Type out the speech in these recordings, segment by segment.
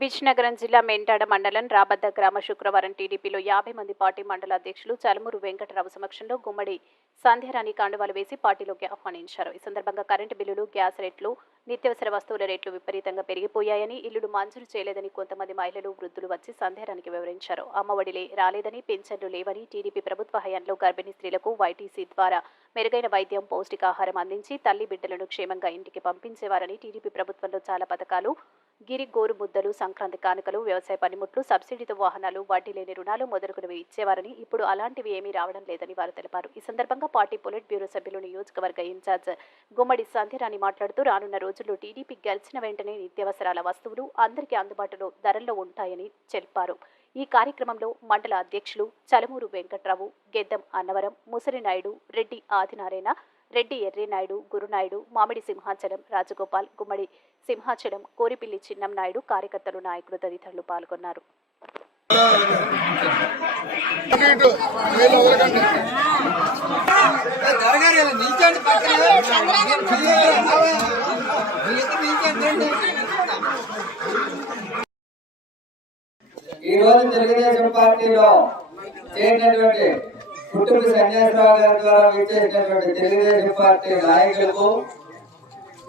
విజయనగరం జిల్లా మెంటాడ మండలం రాబద్ద గ్రామ శుక్రవారం టీడీపీలో 50 మంది పార్టీ మండల అధ్యక్షులు చలమూరు వెంకటరావు సమక్షంలో గుమ్మడి సంధ్యారాణి కాండువాలు వేసి పార్టీలోకి ఆహ్వానించారు. ఈ సందర్భంగా కరెంటు బిల్లులు, గ్యాస్ రేట్లు, నిత్యావసర వస్తువుల రేట్లు విపరీతంగా పెరిగిపోయాయని, ఇల్లులు మంజూరు చేయలేదని కొంతమంది మహిళలు, వృద్ధులు వచ్చి సంధ్యారానికి వివరించారు. అమ్మఒడి రాలేదని, పింఛన్లు లేవని, టీడీపీ ప్రభుత్వ హయాంలో గర్భిణీ స్త్రీలకు వైటీసీ ద్వారా మెరుగైన వైద్యం, పౌష్టికాహారం అందించి తల్లి బిడ్డలను క్షేమంగా ఇంటికి పంపించేవారని, టీడీపీ ప్రభుత్వంలో చాలా పథకాలు, గిరి గోరు ముద్దలు, సంక్రాంతి కానుకలు, వ్యవసాయ పనిముట్లు, సబ్సిడీతో వాహనాలు, వడ్డీ లేని రుణాలు మొదలుగునవి ఇచ్చేవారని, ఇప్పుడు అలాంటివి ఏమీ రావడం లేదని వారు తెలిపారు. ఈ సందర్భంగా పార్టీ పొలిట్ బ్యూరో సభ్యులు, నియోజకవర్గ ఇన్ఛార్జ్ గుమ్మడి సంధ్యారాణి మాట్లాడుతూ, రానున్న రోజుల్లో టీడీపీ గెలిచిన వెంటనే నిత్యావసరాల వస్తువులు అందరికీ అందుబాటులో ధరల్లో ఉంటాయని చెప్పారు. ఈ కార్యక్రమంలో మండల అధ్యక్షులు చలమూరు వెంకట్రావు, గెద్దం అన్నవరం, ముసలినాయుడు, రెడ్డి ఆదినారాయణ, రెడ్డి ఎర్రినాయుడు, గురునాయుడు, మామిడి సింహాచలం, రాజగోపాల్, గుమ్మడి సింహాచలం, కోరిపిల్లి చిన్నం నాయుడు, కార్యకర్తలు, నాయకులు తదితరులు పాల్గొన్నారు. ఈ రోజు తెలుగుదేశం పార్టీలో చేరినటువంటి కుటుంబ సన్యాసరావు గారి ద్వారా విచ్చేసినటువంటి తెలుగుదేశం పార్టీ నాయకులకు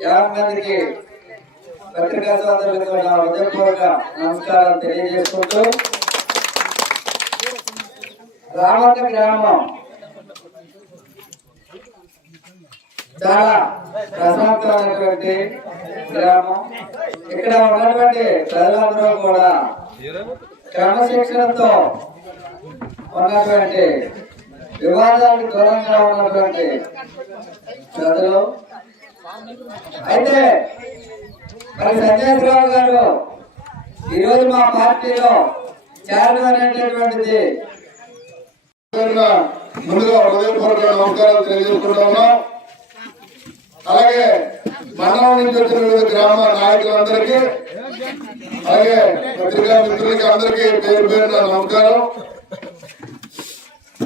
50 మందికి పత్రికా సోదరులకు నా హృదయపూర్వక నమస్కారాలు తెలియజేసుకుంటూ, రామన్న గ్రామం చాలా ప్రశాంతమైనటువంటి గ్రామం. ఇక్కడ ఉన్నటువంటి ప్రజలందరూ కూడా క్రమశిక్షణతో ఉన్నటువంటి, వివాదాలకు దూరంగా ఉన్నటువంటి ప్రజలు. అయితే మరి సన్యాసరావు గారు ఈరోజు మా పార్టీలో చేరడం అనేటటువంటిది ముందుగా హృదయపూర్వక నమస్కారాలు తెలియజేసుకుంటా ఉన్నాం. అలాగే మండలం నుంచి వచ్చిన వివిధ గ్రామ నాయకులందరికీ, అలాగే పత్రికా మిత్రులకి అందరికీ పేరు పేరున నమస్కారం.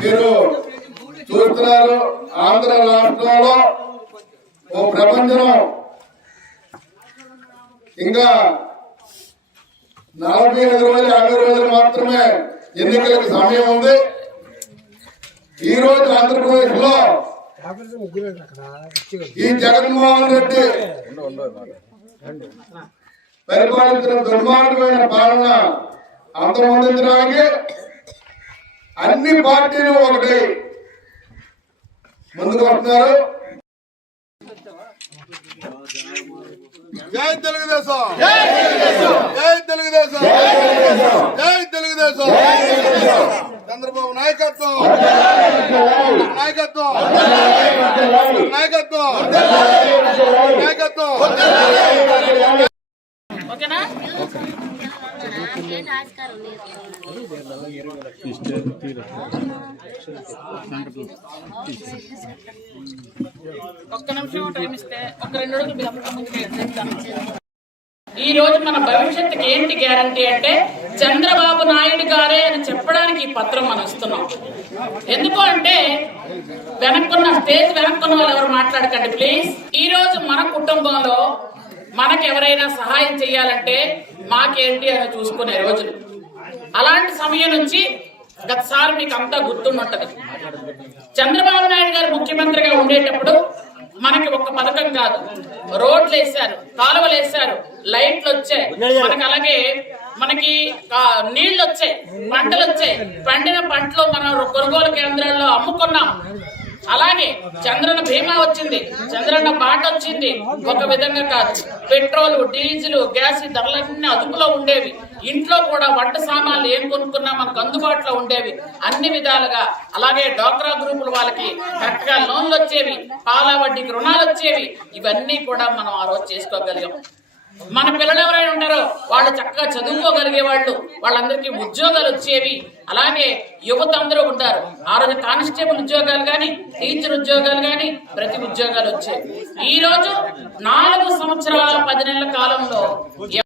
మీరు చూస్తున్నారు, ఆంధ్ర రాష్ట్రంలో ఓ ప్రపంచం ఇంకా 45 రోజులు 50 రోజులు మాత్రమే ఎన్నికలకు సమయం ఉంది. ఈ రోజు ఆంధ్రప్రదేశ్ లో ఈ జగన్మోహన్ రెడ్డి పరిపాలించిన దుర్మార్గమైన పాలన అంతమొందించడానికి అన్ని పార్టీలు ఒకటి ముందుకు వస్తున్నారు. జై తెలుగుదేశం, జై తెలుగుదేశం, జై తెలుగుదేశం. చంద్రబాబు నాయకత్వం, నాయకత్వం, నాయకత్వం, నాయకత్వం. ఒక్క నిమిషం టైం ఇస్తే ఒక 2 రోజులు. ఈ రోజు మన భవిష్యత్తుకి ఏంటి గ్యారంటీ అంటే చంద్రబాబు నాయుడు గారే అని చెప్పడానికి ఈ పత్రం మనం ఇస్తున్నాం. ఎందుకు అంటే స్టేజ్ వెనక్కున్న వాళ్ళు ఎవరు మాట్లాడకండి ప్లీజ్. ఈ రోజు మన కుటుంబంలో మనకు ఎవరైనా సహాయం చేయాలంటే మాకేంటి అని చూసుకునే రోజులు. అలాంటి సమయం నుంచి గతసారి మీకు అంతా గుర్తుండుంటది. చంద్రబాబు నాయుడు గారు ముఖ్యమంత్రిగా ఉండేటప్పుడు మనకి ఒక్క పథకం కాదు, రోడ్లు వేశారు, కాలువలు వేశారు, లైట్లు వచ్చాయి, మనకి అలాగే మనకి నీళ్లు వచ్చాయి, పంటలు వచ్చాయి. పండిన పంటలు మనం కొనుగోలు కేంద్రాల్లో అమ్ముకున్నాం. అలాగే చంద్రన్న బీమా వచ్చింది, చంద్రన్న బాట వచ్చింది. ఒక విధంగా కాదు, పెట్రోల్, డీజిల్, గ్యాస్ ధరలన్నీ అదుపులో ఉండేవి. ఇంట్లో కూడా వంట సామాన్లు ఏం కొనుక్కున్నా మనకు అందుబాటులో ఉండేవి అన్ని విధాలుగా. అలాగే డ్వాక్రా గ్రూపుల వాళ్ళకి కరెక్ట్ గా లోన్లు వచ్చేవి, పాల వడ్డీకి రుణాలు వచ్చేవి. ఇవన్నీ కూడా మనం ఆ రోజు చేసుకోగలిగాం. మన పిల్లలు ఎవరైనా ఉంటారో వాళ్ళు చక్కగా చదువుకోగలిగే వాళ్ళు, వాళ్ళందరికీ ఉద్యోగాలు వచ్చేవి. అలాగే యువత అందరూ ఉంటారు. ఆ రోజు కానిస్టేబుల్ ఉద్యోగాలు గాని, టీచర్ ఉద్యోగాలు గాని, ప్రతి ఉద్యోగాలు వచ్చేవి. ఈ రోజు 4 సంవత్సరాల 10 నెలల కాలంలో